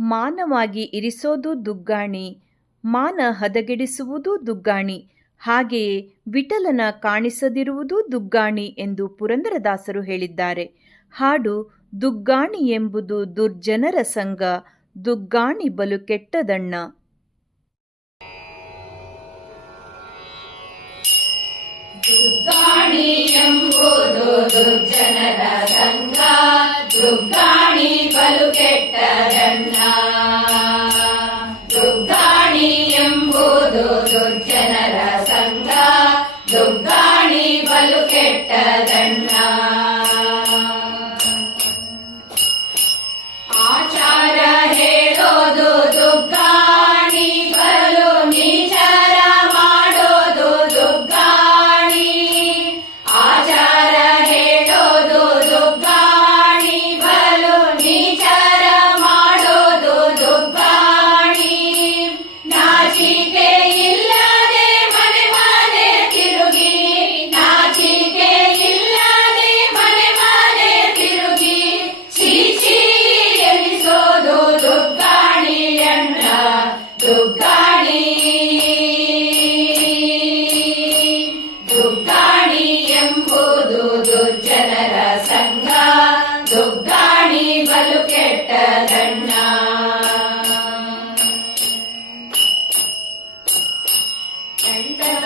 ಮಾನವಾಗಿ ಇರಿಸೋದು ದುಗ್ಗಾಣಿ, ಮಾನ ಹದಗೆಡಿಸುವುದು ದುಗ್ಗಾಣಿ, ಹಾಗೆಯೇ ವಿಠಲನ ಕಾಣಿಸದಿರುವುದು ದುಗ್ಗಾಣಿ ಎಂದು ಪುರಂದರದಾಸರು ಹೇಳಿದ್ದಾರೆ. ಹಾಡು ದುಗ್ಗಾಣಿ ಎಂಬುದು ದುರ್ಜನರ ಸಂಘ, ದುಗ್ಗಾಣಿ ಬಲು ಕೆಟ್ಟದಣ್ಣ. ದುಗ್ಗಾಣಿ ಎಂಬುದು ದುರ್ಜನರ ಸಂಘ, ದುಗ್ಗಾಣಿ ದುಗ್ಗಾಣಿ ಬಲು ಕೆಟ್ಟದಣ್ಣ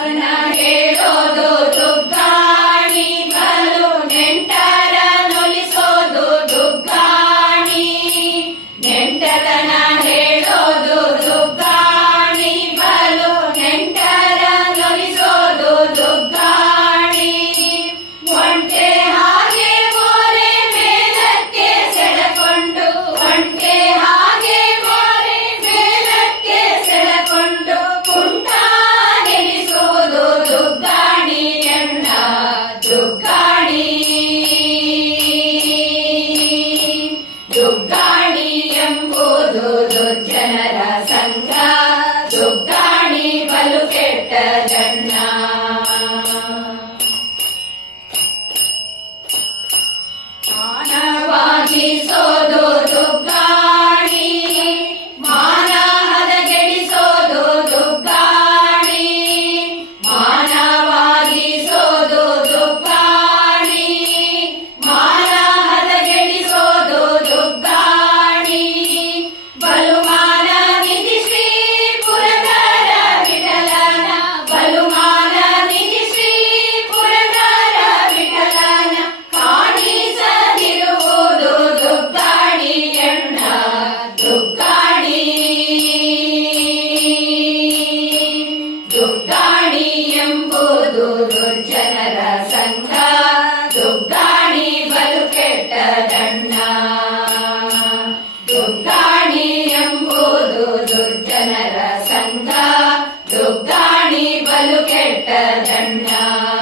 ನೆಂಟರನ ಹೇಳೋದು ದುಗ್ಗಾಣಿ Jesus. ದುಗ್ಗಾಣಿ ಎಂಬುದು ದುರ್ಜನರ ಸಂಘ ದುಗ್ಗಾಣಿ ಬಲು ಕೆಟ್ಟದಣ್ಣ ದುಗ್ಗಾಣಿ ಎಂಬುದು ದುರ್ಜನರ ಸಂಘ ದುಗ್ಗಾಣಿ ಬಲು ಕೆಟ್ಟದಣ್ಣ ದುಗ್ಗಾಣಿ